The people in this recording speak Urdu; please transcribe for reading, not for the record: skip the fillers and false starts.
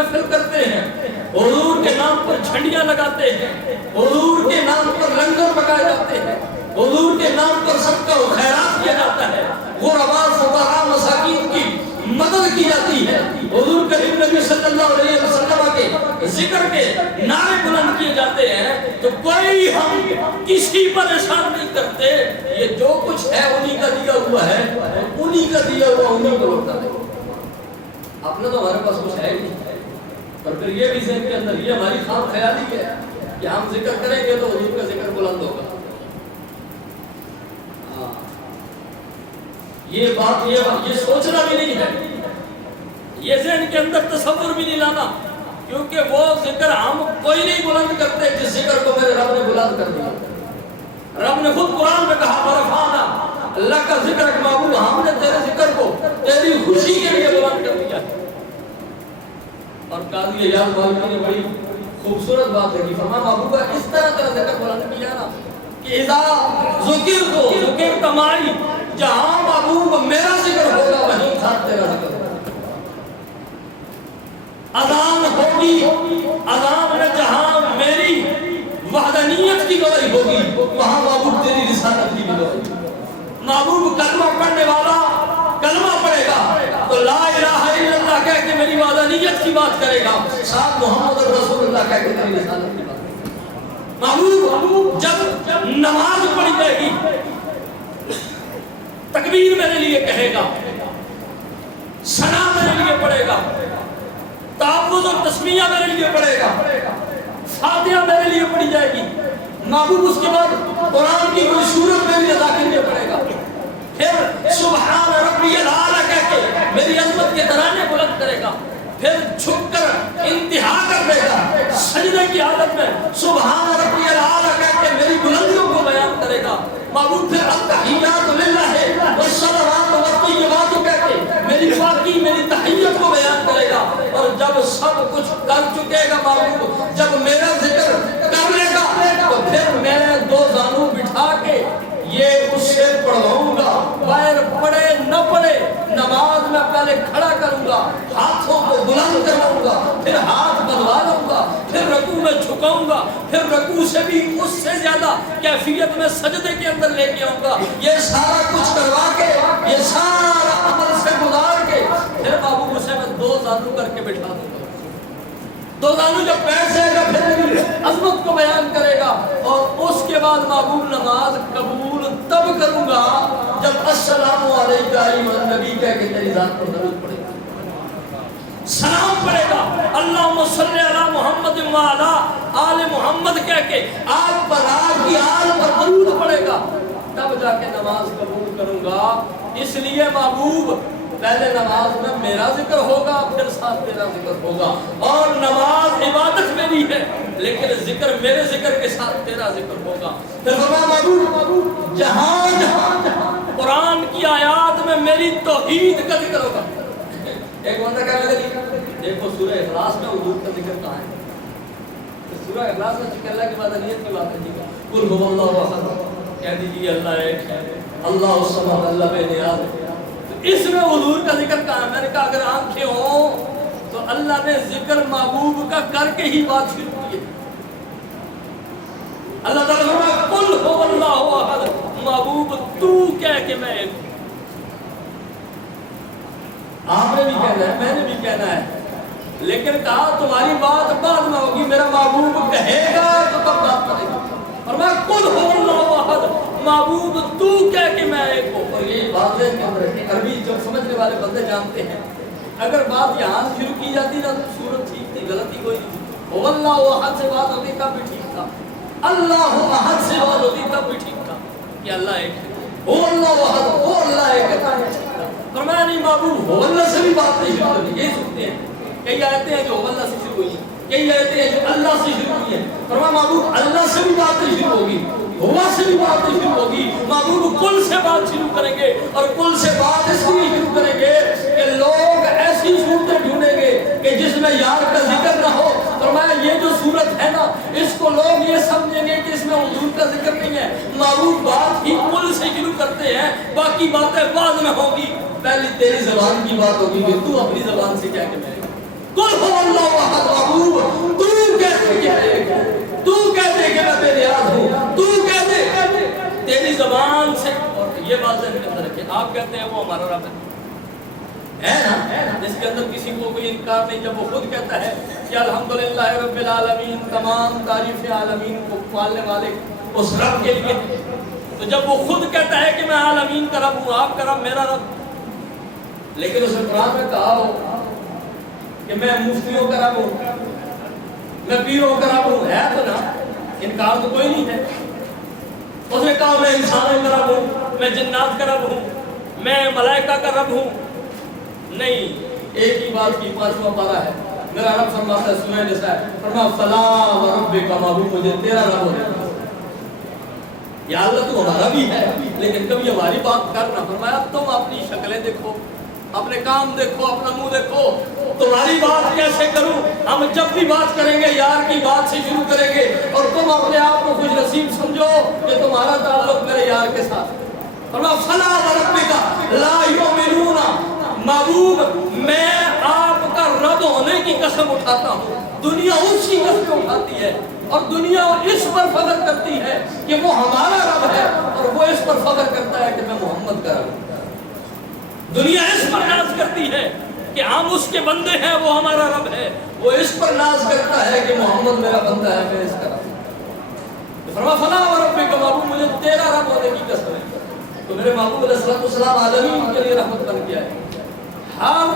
محفل کرتے ہیں، حضور کے نام پر جھنڈیاں لگاتے ہیں، حضور کے نام پر لنگر پکائے جاتے ہیں، حضور کے نام پر صدقہ و خیرات کیا جاتا ہے، غرباء فقراء مساکین کی مدد کی جاتی ہے، حضور کریم نبی صلی اللہ علیہ وسلم کے ذکر کے نعرے بلند کیے جاتے ہیں، تو کوئی ہم کسی پر احسان نہیں کرتے، یہ جو کچھ ہے انہی کا دیا ہوا ہے، انہی کا دیا ہوا انہی کو لوٹا ہے۔ اپنا تو ہمارے پاس کچھ ہے ہی نہیں، اور پھر یہ بھی ذہن کے اندر یہ ہماری خام خیالی ہے کہ ہم ذکر کریں گے تو حضور کا ذکر بلند ہوگا۔ یہ بات یہ سوچنا بھی نہیں ہے، یہ ذہن کے اندر تصور بھی نہیں لانا، کیونکہ وہ ذکر ہم کوئی نہیں بلند کرتے جس ذکر کو میرے رب نے بلند کر دیا۔ رب نے خود قرآن میں کہا ورفعنا، اللہ کا ذکر ایک معبود، ہم نے تیرے ذکر کو تیری خوشی کے لیے بلند کر دیا۔ اور قاضی ایاز باوقی نے بڑی خوبصورت بات ہے کہ فرمایا محبوبہ اس طرح تیرا ذکر بلند کیا نا کہ اذا ذکرت معی، جہاں محبوب میرا ذکر ہوگا وہیں ساتھ تیرا ذکر ہوگا۔ اذان ہوگی، اذان میں جہاں میری وحدانیت کی گواہی ہوگی وہاں محبوب تیری رسالت کی گواہی ہوگی۔ محبوب کلمہ پڑھنے والا کلمہ پڑھے گا تو لا الہ الا اللہ کہہ کے میری وحدانیت کی بات کرے گا، ساتھ محمد رسول اللہ کہہ کے میری رسالت کی بات کرے گا۔ محبوب جب نماز پڑھی جائے گی تکبیر میرے لیے کہے گا، ثنا میرے لیے پڑھے گا، تعوذ اور تسمیہ میرے لیے پڑھے گا، فاتحہ میرے لیے پڑھی جائے گی۔ محبوب اس کے بعد قرآن کی کوئی سورت میری ادا کے لیے پڑھے گا، پھر سبحان ربی الاعلی کہہ کے میری عظمت کے ترانے بلند کرے گا، پھر جھک کر انتہا کر دے گا سجدے کی حالت میں سبحان ربی الاعلی کہہ کے میری بلندیوں کو بیان کرے گا۔ محبوب پھر التحیات للہ والصلوات والطیبات کہہ کے میری پاکی میری تحیت کو بیان کرے گا، اور جب سب کچھ کر چکے گا محبوب، جب میرا ذکر کر لے گا تو پھر میں دو زانو بٹھا کے یہ اس سے پڑھاؤں گا، غیر پڑھے نہ پڑھے نماز میں پہلے کھڑا کروں گا، ہاتھوں کو بلند کراؤں گا، پھر ہاتھ بنوا لوں گا، پھر رکوع میں جھکاؤں گا، پھر رکوع سے بھی اس سے زیادہ کیفیت میں سجدے کے اندر لے کے آؤں گا۔ یہ سارا کچھ کروا کے یہ سارا عمل سے گزار کے پھر محبوب اسے میں دو زانو کر کے بٹھا دوں گا۔ دو زانو جب بیٹھ جائے گا پھر میری عظمت کو بیان کرے گا، اور اس کے بعد محبوب نماز قبول تب کروں گا جب السلام علیکم ایھا النبی کہہ کے تیری ذات پر درود پڑے گا، سلام پڑے گا، اللہم صلی علی محمد وعلی آل محمد کہہ کے آپ پر آپ کی آل پر درود پڑے گا، تب جا کے نماز قبول کروں گا۔ اس لیے محبوب پہلے نماز میں میرا ذکر ہوگا، پھر ساتھ تیرا ذکر ہوگا، اور نماز عبادت میری ہے لیکن ذکر میرے ذکر کے ساتھ تیرا ذکر ہوگا۔ پھر فرمایا محبوب جہاں جہاں قرآن کی آیات میں میری توحید کا ذکر ہوگا۔ ایک بندہ کہنے لگا دیکھو سورہ اخلاص میں حضور کا ذکر کہاں ہے؟ سورہ اخلاص میں چونکہ اللہ کی وحدانیت کی بات نہیں ہے، قل هو اللہ احد، کہہ دیجیے اللہ ایک ہے، اللہ الصمد، اللہ بے نیاز ہے۔ اس میں حضور کا ذکر کہاں ہے؟ میں نے کہا اگر آنکھیں ہوں تو اللہ نے ذکر محبوب کا کر کے ہی بات شروع کی ہے۔ اللہ تعالیٰ فرمایا قل هو اللہ احد، محبوب تو کہہ کے میں ایک ہوں۔ آپ نے بھی کہنا ہے، میں نے بھی کہنا ہے، لیکن کہا تمہاری بات بعد میں ہوگی، میرا محبوب کہے گا تو تب بات کرے گا۔ فرمایا قل هو اللہ احد، محبوب تو کہہ کے میں ایک ہوں۔ اور یہ بات ہے کہ عربی جو سمجھنے والے بندے جانتے ہیں، اگر بات یہاں سے شروع کی جاتی نا تو صورت ٹھیک تھی، غلطی کوئی نہیں تھی۔ هو اللہ احد سے بات ہوتی تب بھی ٹھیک تھا، اللہ احد سے بات ہوتی تب بھی ٹھیک تھا کہ اللہ ایک ہے، هو اللہ احد، وہ اللہ ایک ہے۔ فرمایا نہیں محبوب ہو اللہ سے بھی بات نہیں شروع ہوتی۔ یہ سنتے ہیں کئی آیتیں ہیں جو ہو اللہ سے شروع ہوئی ہیں، کئی آیتیں ہیں جو اللہ سے شروع ہوئی ہیں۔ فرمایا محبوب اللہ سے بھی بات نہیں شروع ہوگی، ہوا سے بھی بات نہیں شروع ہوگی، محبوب کل سے بات شروع کریں گے، اور کل سے بات اس لیے شروع کریں گے کہ لوگ ایسی صورتیں ڈھونڈیں گے کہ جس میں یار کا ذکر نہ ہو۔ فرمایا یہ جو صورت ہے نا اس کو لوگ یہ سمجھیں گے کہ اس میں حضور کا ذکر نہیں ہے۔ محبوب بات ہی کل سے شروع کرتے ہیں، باقی باتیں بعد میں ہوگی، پہلی تیری زبان کی بات ہوگی کہ تو اپنی زبان سے کیا کہ میں قل هو اللہ احد محبوب تو کہتے کہ تو کہتے کہ میں بے نیاز ہوں، تو کہتے تیری زبان سے، اور یہ بات ذہن میں رکھیں، آپ کہتے ہیں وہ ہمارا رب ہے نا، جس کے اندر کسی کو کوئی انکار نہیں، جب وہ خود کہتا ہے کہ الحمدللہ رب العالمین، تمام تعریف عالمین کو پالنے والے اس رب کے لیے، تو جب وہ خود کہتا ہے کہ میں عالمین کا رب ہوں، آپ کا رب میرا رب، لیکن اس نے قرآن میں کہا ہو کہ میں مفتیوں کا رب ہوں، میں پیروں کا رب ہوں، ہے تو نا، انکار تو کوئی نہیں ہے۔ اس نے کہا میں انسانوں کا رب ہوں، میں جنات کا رب ہوں، میں ملائکہ کا رب ہوں، نہیں، ایک ہی بات کی 5واں پارہ ہے، میرا رب فرماتا ہے سورہ نساء، فرمایا فلا وربک محبوب، مجھے تیرا رب ہونے کا، یا اللہ تو ہمارا بھی ہے لیکن کبھی ہماری بات کرنا، فرمایا تم اپنی شکلیں دیکھو، اپنے کام دیکھو، اپنا منہ دیکھو، تمہاری بات کیسے کروں؟ ہم جب بھی بات کریں گے یار کی بات سے شروع کریں گے، اور تم اپنے آپ کو خوش نصیب سمجھو کہ تمہارا تعلق میرے یار کے ساتھ۔ فرمایا فلا وربک لا یؤمنون، محبوب میں آپ کا رب ہونے کی قسم اٹھاتا ہوں، دنیا اس کی قسم اٹھاتی ہے، اور دنیا اس پر فخر کرتی ہے کہ وہ ہمارا رب ہے، اور وہ اس پر فخر کرتا ہے کہ میں محمد کا رب ہوں۔ دنیا اس پر ناز کرتی ہے کہ ہم اس کے بندے ہیں، وہ ہمارا رب ہے، وہ اس پر ناز کرتا ہے کہ محمد میرا بندہ ہے، میں اس کا رب ہوں۔ فرمایا فلا وربک محبوب، مجھے تیرا رب ہونے کی قسم ہے۔ تو میرے محبوب علیہ السلام عالمین کے لیے رحمت بن گیا ہے، ہر